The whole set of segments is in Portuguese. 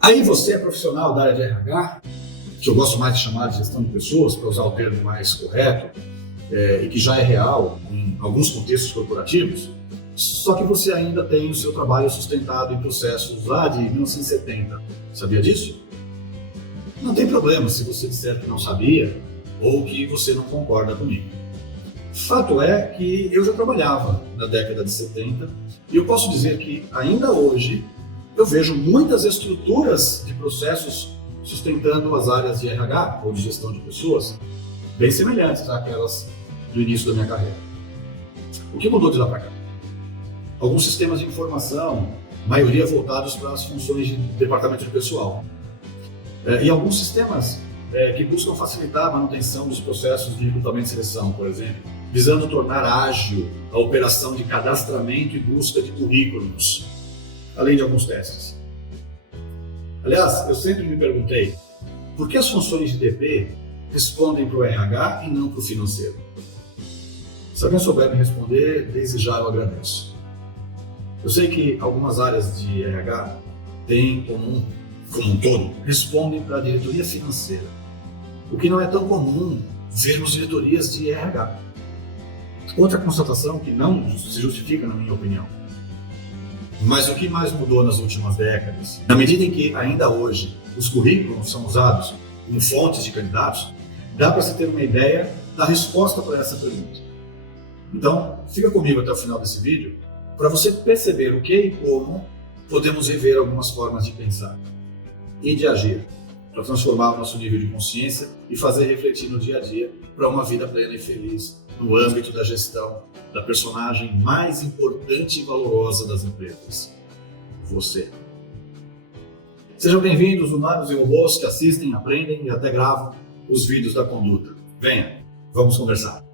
Aí você é profissional da área de RH, que eu gosto mais de chamar de gestão de pessoas, para usar o termo mais correto, e que já é real em alguns contextos corporativos, só que você ainda tem o seu trabalho sustentado em processos lá de 1970. Sabia disso? Não tem problema se você disser que não sabia ou que você não concorda comigo. Fato é que eu já trabalhava na década de 70 e eu posso dizer que ainda hoje eu vejo muitas estruturas de processos sustentando as áreas de RH ou de gestão de pessoas bem semelhantes àquelas do início da minha carreira. O que mudou de lá para cá? Alguns sistemas de informação, maioria voltados para as funções de departamento de pessoal. E alguns sistemas que buscam facilitar a manutenção dos processos de recrutamento e seleção, por exemplo, visando tornar ágil a operação de cadastramento e busca de currículos, além de alguns testes. Aliás, eu sempre me perguntei, por que as funções de DP respondem para o RH e não para o financeiro? Se alguém souber me responder, desde já eu agradeço. Eu sei que algumas áreas de RH têm como um todo, respondem para a diretoria financeira, o que não é tão comum vermos diretorias de RH. Outra constatação que não se justifica, na minha opinião. Mas o que mais mudou nas últimas décadas, na medida em que ainda hoje os currículos são usados como fontes de candidatos, dá para se ter uma ideia da resposta para essa pergunta. Então, fica comigo até o final desse vídeo para você perceber o que e como podemos rever algumas formas de pensar e de agir para transformar o nosso nível de consciência e fazer refletir no dia a dia para uma vida plena e feliz no âmbito da gestão da personagem mais importante e valorosa das empresas, você. Sejam bem-vindos, humanos e robôs que assistem, aprendem e até gravam os vídeos da conduta. Venha, vamos conversar.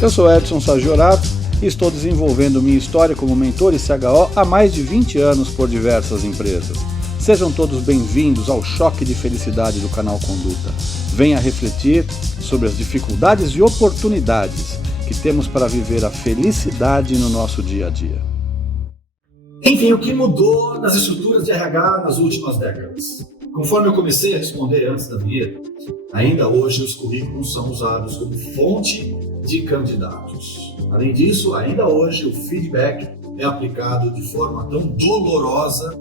Eu sou Edson Sagiorato e estou desenvolvendo minha história como mentor e CHO há mais de 20 anos por diversas empresas. Sejam todos bem-vindos ao choque de felicidade do canal Conduta. Venha refletir sobre as dificuldades e oportunidades que temos para viver a felicidade no nosso dia a dia. Enfim, o que mudou nas estruturas de RH nas últimas décadas? Conforme eu comecei a responder antes da vinheta, ainda hoje os currículos são usados como fonte de candidatos. Além disso, ainda hoje o feedback é aplicado de forma tão dolorosa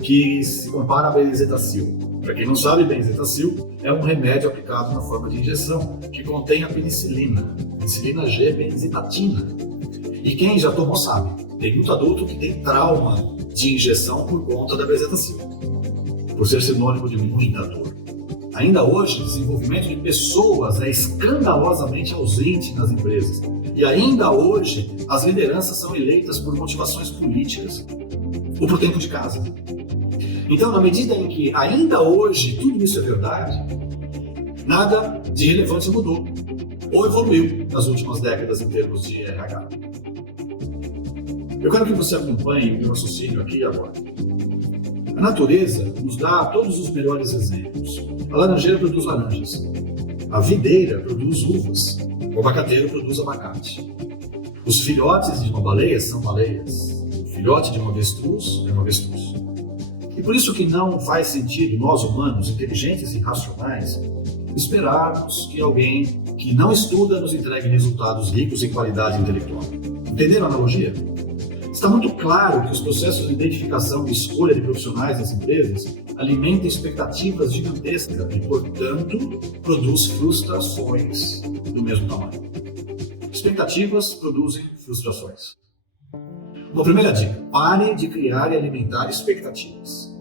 que se compara a benzetacil. Para quem não sabe, benzetacil é um remédio aplicado na forma de injeção que contém a penicilina G-benzitatina. E quem já tomou sabe, tem muito adulto que tem trauma de injeção por conta da benzetacil, por ser sinônimo de muita dor. Ainda hoje, o desenvolvimento de pessoas é escandalosamente ausente nas empresas. E ainda hoje, as lideranças são eleitas por motivações políticas ou por tempo de casa. Então, na medida em que ainda hoje tudo isso é verdade, nada de relevante mudou ou evoluiu nas últimas décadas em termos de RH. Eu quero que você acompanhe o meu raciocínio aqui e agora. A natureza nos dá todos os melhores exemplos. A laranjeira produz laranjas, a videira produz uvas, o abacateiro produz abacate. Os filhotes de uma baleia são baleias, o filhote de uma avestruz é uma avestruz. E por isso que não faz sentido nós humanos, inteligentes e racionais, esperarmos que alguém que não estuda nos entregue resultados ricos em qualidade intelectual. Entenderam a analogia? Está muito claro que os processos de identificação e escolha de profissionais das empresas alimentam expectativas gigantescas e, portanto, produz frustrações do mesmo tamanho. Expectativas produzem frustrações. Uma primeira dica: pare de criar e alimentar expectativas.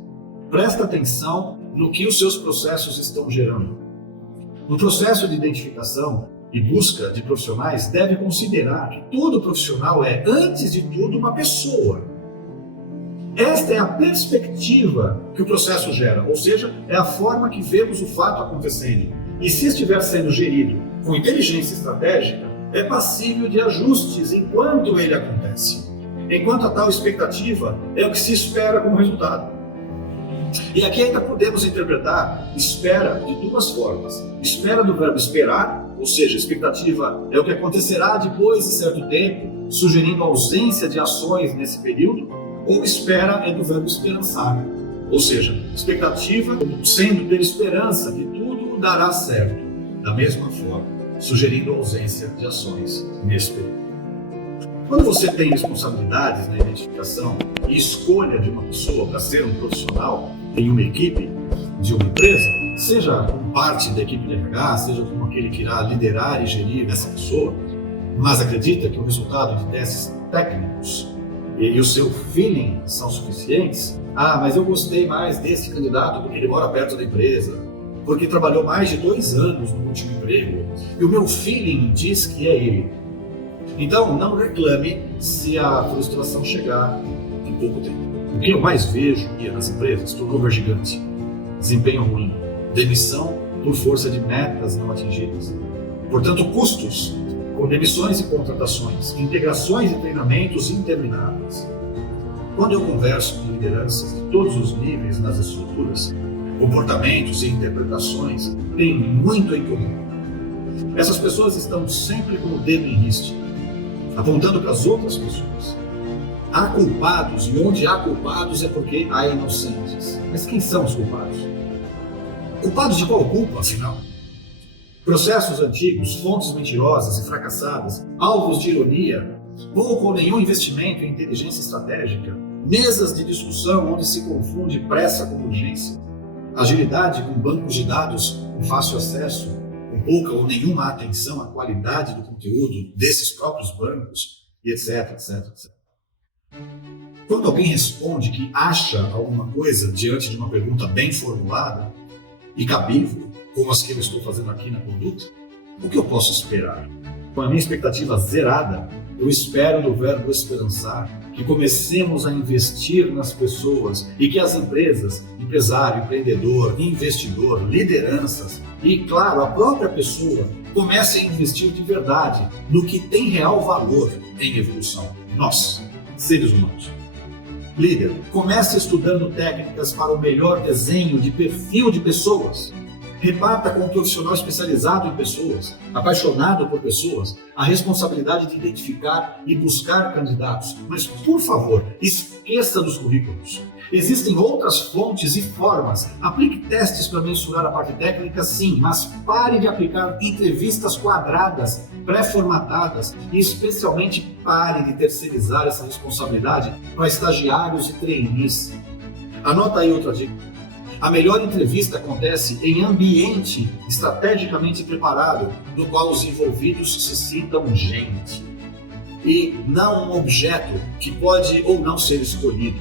Presta atenção no que os seus processos estão gerando. No processo de identificação e busca de profissionais, deve considerar que todo profissional é, antes de tudo, uma pessoa. Esta é a perspectiva que o processo gera, ou seja, é a forma que vemos o fato acontecendo. E se estiver sendo gerido com inteligência estratégica, é passível de ajustes enquanto ele acontece. Enquanto a tal expectativa é o que se espera como resultado. E aqui ainda podemos interpretar espera de duas formas. Espera do verbo esperar, ou seja, expectativa é o que acontecerá depois de certo tempo, sugerindo ausência de ações nesse período, ou espera é do verbo esperançar, Ou seja, expectativa sendo ter esperança que tudo dará certo, da mesma forma, sugerindo a ausência de ações nesse período. Quando você tem responsabilidades na identificação e escolha de uma pessoa para ser um profissional em uma equipe de uma empresa, seja como parte da equipe de RH, seja como aquele que irá liderar e gerir essa pessoa, mas acredita que o resultado de testes técnicos e o seu feeling são suficientes, mas eu gostei mais desse candidato porque ele mora perto da empresa, porque trabalhou mais de 2 anos no último emprego, e o meu feeling diz que é ele. Então, não reclame se a frustração chegar em pouco tempo. O que eu mais vejo nas empresas, turnover gigante, desempenho ruim, demissão por força de metas não atingidas. Portanto, custos com demissões e contratações, integrações e treinamentos intermináveis. Quando eu converso com lideranças de todos os níveis nas estruturas, comportamentos e interpretações têm muito em comum. Essas pessoas estão sempre com o dedo em riste, apontando para as outras pessoas. Há culpados, e onde há culpados é porque há inocentes. Mas quem são os culpados? Culpados de qual culpa, afinal? Processos antigos, fontes mentirosas e fracassadas, alvos de ironia, pouco ou nenhum investimento em inteligência estratégica, mesas de discussão onde se confunde pressa com urgência, agilidade com bancos de dados com fácil acesso, com pouca ou nenhuma atenção à qualidade do conteúdo desses próprios bancos, e etc, etc, etc. Quando alguém responde que acha alguma coisa diante de uma pergunta bem formulada e cabível, como as que eu estou fazendo aqui na conduta, o que eu posso esperar? Com a minha expectativa zerada, eu espero do verbo esperançar que comecemos a investir nas pessoas e que as empresas, empresário, empreendedor, investidor, lideranças e, claro, a própria pessoa comecem a investir de verdade no que tem real valor em evolução. Nós, seres humanos. Líder, comece estudando técnicas para o melhor desenho de perfil de pessoas. Reparta com um profissional especializado em pessoas, apaixonado por pessoas, a responsabilidade de identificar e buscar candidatos. Mas, por favor, esqueça dos currículos. Existem outras fontes e formas. Aplique testes para mensurar a parte técnica, sim, mas pare de aplicar entrevistas quadradas, pré-formatadas e, especialmente, pare de terceirizar essa responsabilidade para estagiários e trainees. Anota aí outra dica. A melhor entrevista acontece em ambiente estrategicamente preparado, no qual os envolvidos se sintam gente, e não um objeto que pode ou não ser escolhido.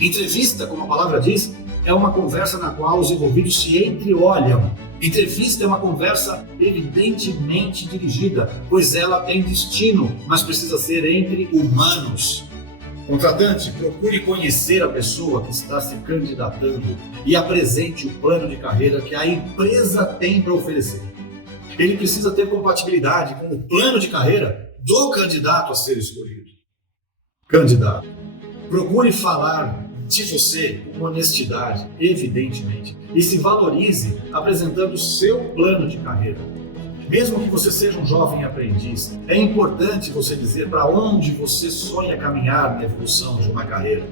Entrevista, como a palavra diz, é uma conversa na qual os envolvidos se entreolham. Entrevista é uma conversa evidentemente dirigida, pois ela tem destino, mas precisa ser entre humanos. Contratante, procure conhecer a pessoa que está se candidatando e apresente o plano de carreira que a empresa tem para oferecer. Ele precisa ter compatibilidade com o plano de carreira do candidato a ser escolhido. Candidato, procure falar de você com honestidade, evidentemente, e se valorize apresentando o seu plano de carreira. Mesmo que você seja um jovem aprendiz, é importante você dizer para onde você sonha caminhar na evolução de uma carreira.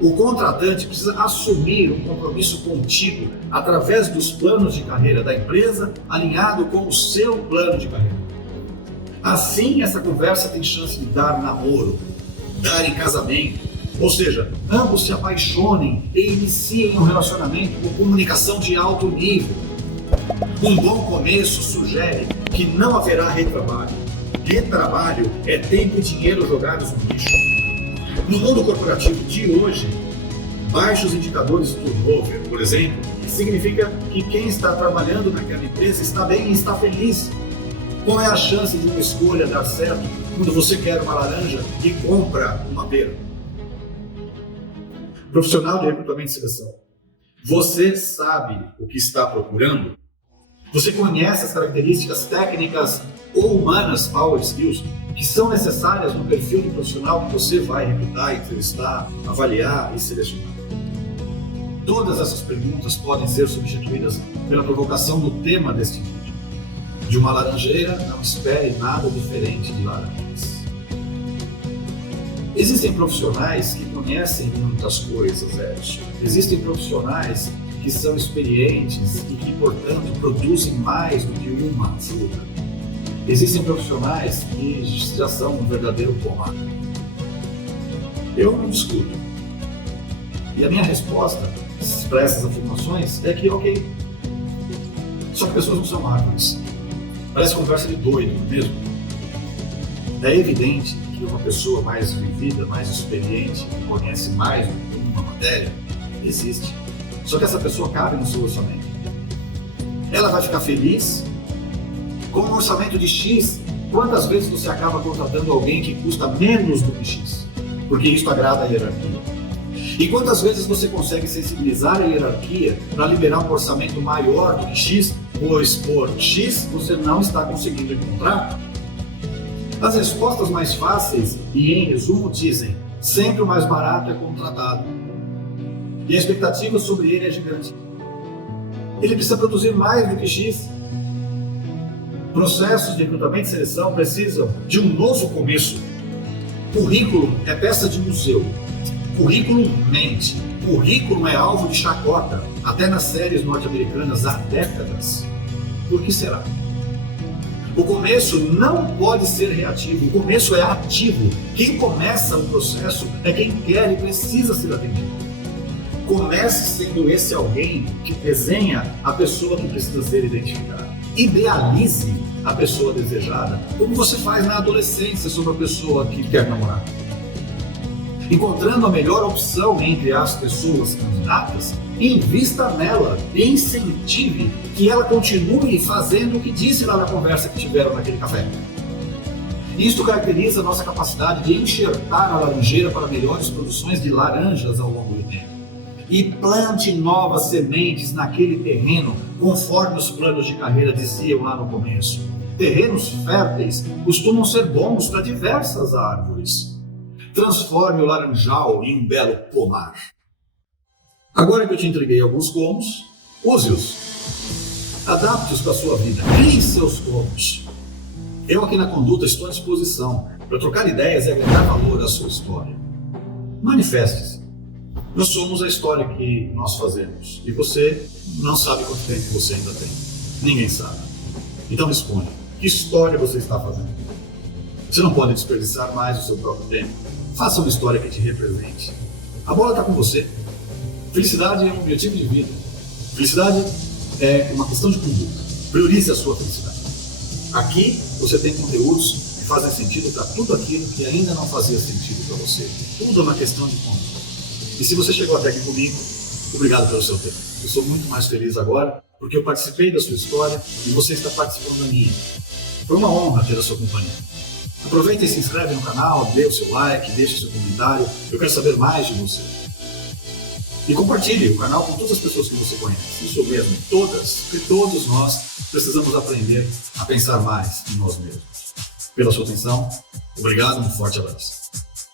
O contratante precisa assumir um compromisso contigo através dos planos de carreira da empresa, alinhado com o seu plano de carreira. Assim, essa conversa tem chance de dar namoro, dar em casamento, ou seja, ambos se apaixonem e iniciem um relacionamento com comunicação de alto nível. Um bom começo sugere que não haverá retrabalho. Retrabalho é tempo e dinheiro jogados no lixo. No mundo corporativo de hoje, baixos indicadores de turnover, por exemplo, significa que quem está trabalhando naquela empresa está bem e está feliz. Qual é a chance de uma escolha dar certo quando você quer uma laranja e compra uma pera? Profissional de recrutamento e seleção. Você sabe o que está procurando? Você conhece as características técnicas ou humanas, power skills, que são necessárias no perfil do profissional que você vai recrutar, entrevistar, avaliar e selecionar? Todas essas perguntas podem ser substituídas pela provocação do tema deste vídeo. De uma laranjeira, não espere nada diferente de laranjas. Existem profissionais que conhecem muitas coisas, Edson. Existem profissionais que são experientes e que, portanto, produzem mais do que uma fruta. Existem profissionais que já são um verdadeiro pomar. Eu não discuto. E a minha resposta para essas afirmações é que, ok. Só que pessoas não são árvores. Parece conversa de doido, não é mesmo? É evidente que uma pessoa mais vivida, mais experiente, que conhece mais do que uma matéria, existe. Só que essa pessoa cabe no seu orçamento. Ela vai ficar feliz com um orçamento de X. Quantas vezes você acaba contratando alguém que custa menos do que X? Porque isso agrada a hierarquia. E quantas vezes você consegue sensibilizar a hierarquia para liberar um orçamento maior do que X, pois por X você não está conseguindo encontrar? As respostas mais fáceis e, em resumo, dizem: sempre o mais barato é contratado. E a expectativa sobre ele é gigante. Ele precisa produzir mais do que X. Processos de recrutamento e seleção precisam de um novo começo. Currículo é peça de museu. Currículo mente. Currículo é alvo de chacota, até nas séries norte-americanas há décadas. Por que será? O começo não pode ser reativo, o começo é ativo. Quem começa o processo é quem quer e precisa ser atendido. Comece sendo esse alguém que desenha a pessoa que precisa ser identificada. Idealize a pessoa desejada, como você faz na adolescência sobre a pessoa que quer namorar. Encontrando a melhor opção entre as pessoas candidatas, invista nela e incentive que ela continue fazendo o que disse lá na conversa que tiveram naquele café. Isto caracteriza a nossa capacidade de enxertar a laranjeira para melhores produções de laranjas ao longo do tempo. E plante novas sementes naquele terreno, conforme os planos de carreira diziam lá no começo. Terrenos férteis costumam ser bons para diversas árvores. Transforme o laranjal em um belo pomar. Agora que eu te entreguei alguns comos, use-os. Adapte-os para a sua vida. Crie seus comos. Eu aqui na Conduta estou à disposição para trocar ideias e agregar valor à sua história. Manifeste-se. Nós somos a história que nós fazemos. E você não sabe quanto tempo você ainda tem. Ninguém sabe. Então responda. Que história você está fazendo? Você não pode desperdiçar mais o seu próprio tempo. Faça uma história que te represente. A bola está com você. Felicidade é um objetivo de vida. Felicidade é uma questão de conduta. Priorize a sua felicidade. Aqui você tem conteúdos que fazem sentido para tudo aquilo que ainda não fazia sentido para você. Tudo é uma questão de conduta. E se você chegou até aqui comigo, obrigado pelo seu tempo. Eu sou muito mais feliz agora porque eu participei da sua história e você está participando da minha. Foi uma honra ter a sua companhia. Aproveita e se inscreve no canal, dê o seu like, deixe o seu comentário. Eu quero saber mais de você. E compartilhe o canal com todas as pessoas que você conhece. Isso mesmo, todas, porque todos nós precisamos aprender a pensar mais em nós mesmos. Pela sua atenção, obrigado e um forte abraço.